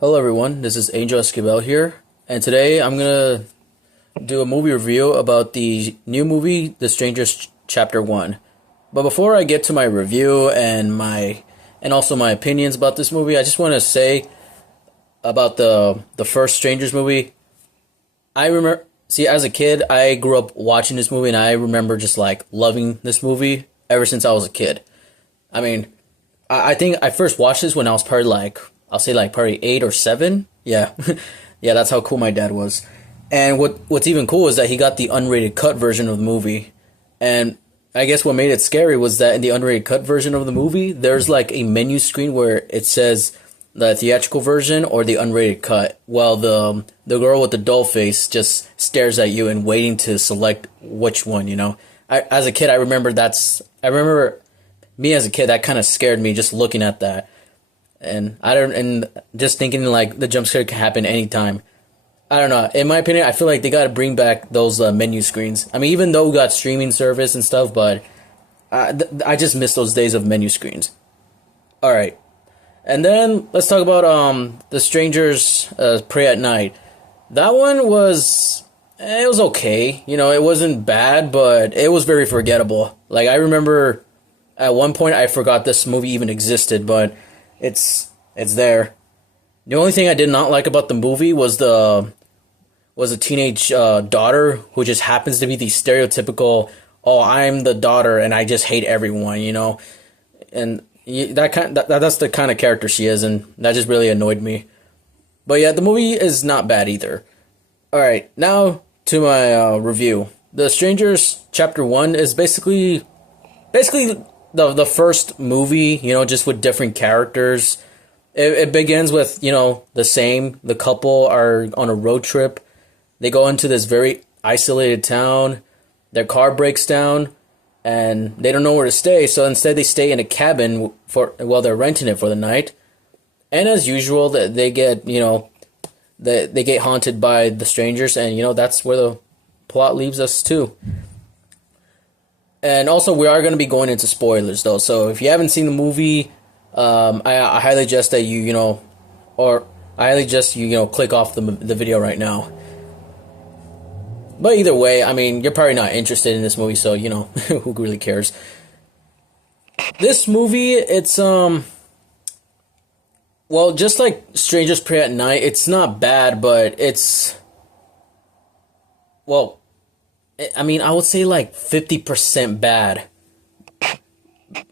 Hello everyone, this is Angel Esquivel here, and today I'm gonna do a movie review about the new movie, The Strangers Chapter 1. But before I get to my review and also my opinions about this movie, I just want to say about the first Strangers movie. I remember, see, as a kid, I grew up watching this movie, and I remember just like loving this movie ever since I was a kid. I mean, I think I first watched this when I was probably like, I'll say like probably 8 or 7. Yeah, yeah, that's how cool my dad was. And what's even cool is that he got the unrated cut version of the movie. And I guess what made it scary was that in the unrated cut version of the movie, there's like a menu screen where it says the theatrical version or the unrated cut, while the girl with the doll face just stares at you and waiting to select which one. As a kid, I remember me as a kid, that kind of scared me just looking at that. And just thinking like the jump scare can happen anytime. I don't know. In my opinion, I feel like they got to bring back those menu screens. I mean, even though we got streaming service and stuff, but I just miss those days of menu screens. All right, and then let's talk about The Strangers Pray at Night. That one was it was okay. It wasn't bad, but it was very forgettable. Like I remember at one point I forgot this movie even existed, but it's there. The only thing I did not like about the movie was a teenage daughter who just happens to be the stereotypical, oh, I'm the daughter and I just hate everyone, and that's the kind of character she is, and that just really annoyed me. But yeah, the movie is not bad either. All right, now to my review. The Strangers Chapter 1 is basically the first movie, just with different characters. It begins with, the couple are on a road trip. They go into this very isolated town. Their car breaks down and they don't know where to stay. So instead they stay in a cabin while they're renting it for the night. And as usual, they get, they get haunted by the strangers, and, that's where the plot leaves us too. And also, we are going to be going into spoilers, though. So if you haven't seen the movie, I highly suggest that click off the video right now. But either way, I mean, you're probably not interested in this movie, so who really cares? This movie, it's well, just like Strangers Pray at Night, it's not bad, but I mean, I would say like 50% bad.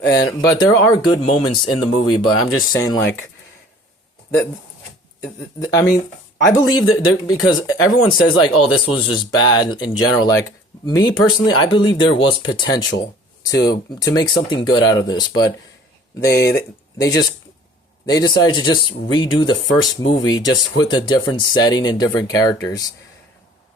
But there are good moments in the movie, but I'm just saying like that. I mean, I believe that because everyone says like, oh, this was just bad in general. Like me personally, I believe there was potential to make something good out of this, but they decided to just redo the first movie just with a different setting and different characters.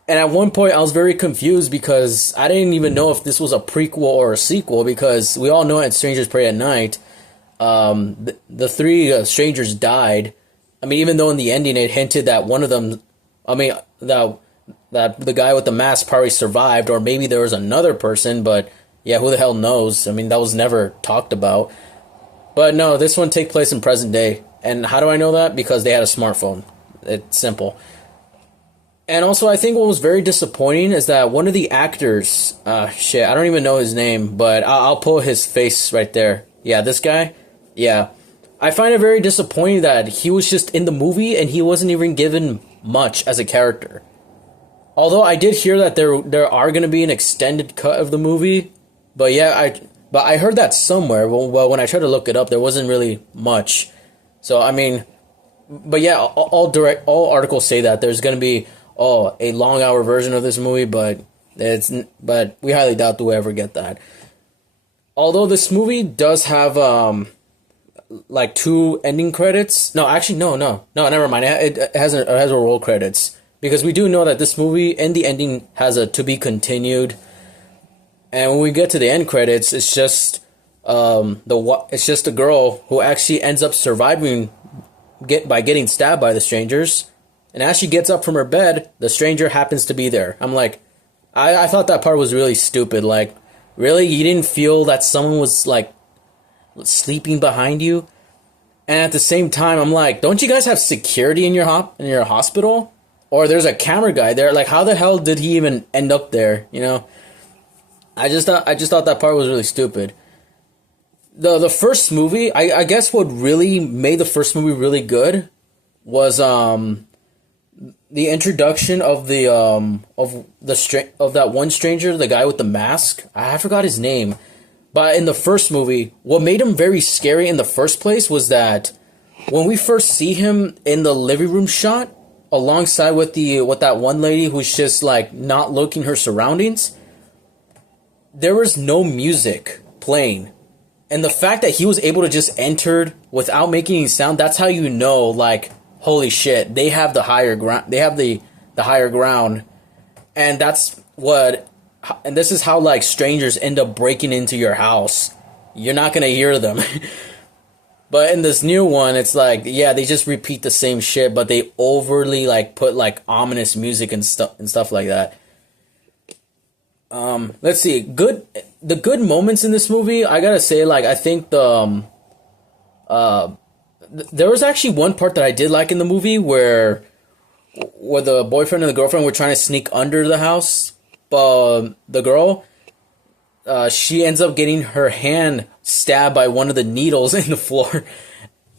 And at one point, I was very confused because I didn't even know if this was a prequel or a sequel, because we all know at Strangers Pray at Night, the three strangers died. I mean, even though in the ending it hinted that one of them, I mean, that the guy with the mask probably survived, or maybe there was another person, but yeah, who the hell knows? I mean, that was never talked about. But no, this one takes place in present day. And how do I know that? Because they had a smartphone. It's simple. And also, I think what was very disappointing is that one of the actors, I don't even know his name, but I'll pull his face right there. Yeah, this guy. Yeah. I find it very disappointing that he was just in the movie and he wasn't even given much as a character. Although I did hear that there are going to be an extended cut of the movie, but yeah, I heard that somewhere. Well, when I tried to look it up, there wasn't really much. So I mean, but yeah, all articles say that there's going to be a long hour version of this movie, but we highly doubt that we'll ever get that. Although this movie does have like 2 ending credits. No, actually, no, never mind. It has a roll credits, because we do know that this movie in the ending has a to be continued. And when we get to the end credits, it's just a girl who actually ends up surviving by getting stabbed by the strangers. And as she gets up from her bed, the stranger happens to be there. I'm like, I thought that part was really stupid. Like, really? You didn't feel that someone was, like, sleeping behind you? And at the same time, I'm like, don't you guys have security in your hospital? Or there's a camera guy there. Like, how the hell did he even end up there? You know, I just thought that part was really stupid. The first movie, I guess what really made the first movie really good was the introduction of of that one stranger, the guy with the mask. I forgot his name. But in the first movie, what made him very scary in the first place was that when we first see him in the living room shot, alongside with that one lady who's just like not looking her surroundings, there was no music playing. And the fact that he was able to just enter without making any sound, that's how you know, like, holy shit, they have the higher ground. They have the higher ground. And and this is how, like, strangers end up breaking into your house. You're not going to hear them. But in this new one, it's like, yeah, they just repeat the same shit, but they overly, like, put, like, ominous music and stuff like that. Let's see. The good moments in this movie, I gotta say, like, I think there was actually one part that I did like in the movie where the boyfriend and the girlfriend were trying to sneak under the house. But the girl, she ends up getting her hand stabbed by one of the needles in the floor.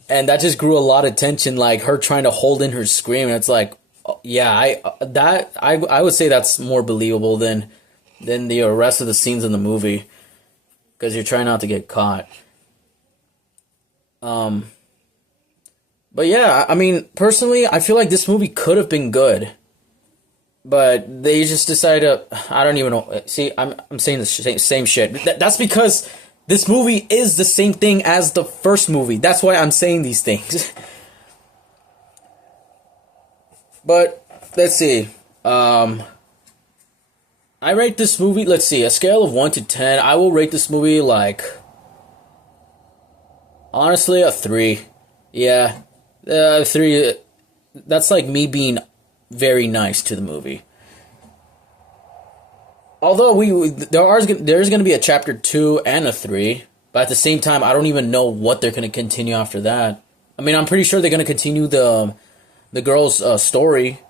And that just grew a lot of tension, like her trying to hold in her scream. And it's like, yeah, I would say that's more believable than the rest of the scenes in the movie, because you're trying not to get caught. But yeah, I mean, personally, I feel like this movie could have been good, but they just decided to, I don't even know. See, I'm saying the same shit. That's because this movie is the same thing as the first movie. That's why I'm saying these things. But let's see. I rate this movie, let's see, a scale of 1 to 10, I will rate this movie like, honestly, a 3. Yeah, 3, that's like me being very nice to the movie. Although there's going to be a chapter 2 and a 3, but at the same time, I don't even know what they're going to continue after that. I mean, I'm pretty sure they're going to continue the girl's story.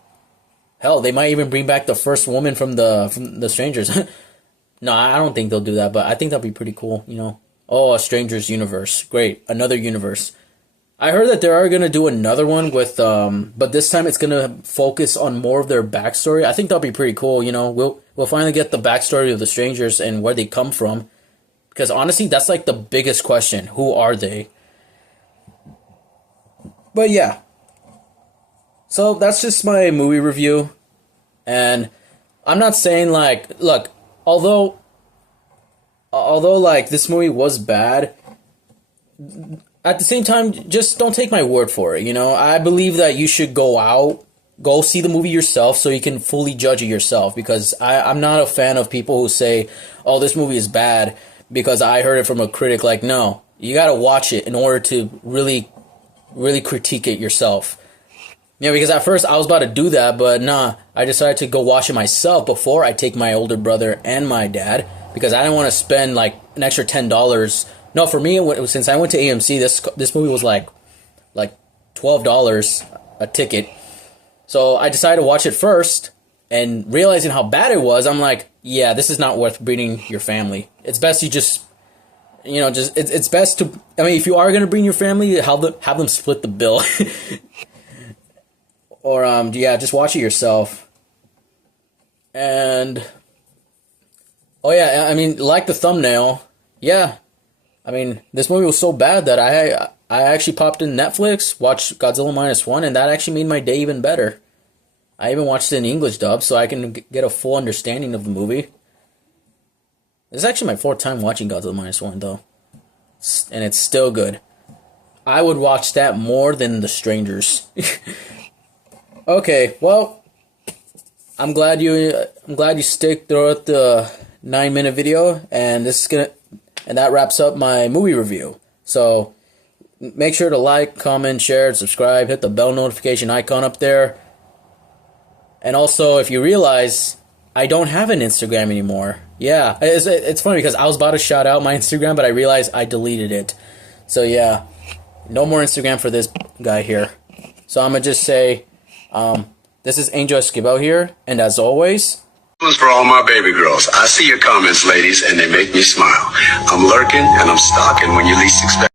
Hell, they might even bring back the first woman from the strangers. No, I don't think they'll do that, but I think that'd be pretty cool, you know. Oh, a stranger's universe. Great. Another universe. I heard that they are going to do another one with, but this time it's going to focus on more of their backstory. I think that'll be pretty cool, you know. We'll finally get the backstory of the strangers and where they come from. Because honestly, that's like the biggest question. Who are they? But yeah. So that's just my movie review, and I'm not saying like, look, although like this movie was bad, at the same time, just don't take my word for it, you know? I believe that you should go see the movie yourself so you can fully judge it yourself, because I'm not a fan of people who say, oh, this movie is bad because I heard it from a critic. Like, no, you gotta watch it in order to really critique it yourself. Yeah, because at first I was about to do that, but nah, I decided to go watch it myself before I take my older brother and my dad, because I didn't want to spend like an extra $10. No, for me, since I went to AMC, this movie was like $12 a ticket. So I decided to watch it first, and realizing how bad it was, I'm like, yeah, this is not worth bringing your family. It's best you just, you know, it's best to, I mean, if you are gonna bring your family, have them split the bill. Or, yeah, just watch it yourself. And, oh yeah, I mean, like the thumbnail, yeah. I mean, this movie was so bad that I actually popped in Netflix, watched Godzilla Minus One, and that actually made my day even better. I even watched it in English dub so I can get a full understanding of the movie. This is actually my 4th time watching Godzilla Minus One, though. And it's still good. I would watch that more than The Strangers. Okay, well, I'm glad you stick throughout the 9-minute video, and that wraps up my movie review. So make sure to like, comment, share, subscribe, hit the bell notification icon up there. And also, if you realize, I don't have an Instagram anymore. Yeah, it's funny because I was about to shout out my Instagram, but I realized I deleted it. So yeah, no more Instagram for this guy here. So I'm going to just say, this is Angel Esquivel here, and as always... For all my baby girls, I see your comments, ladies, and they make me smile. I'm lurking and I'm stalking when you least expect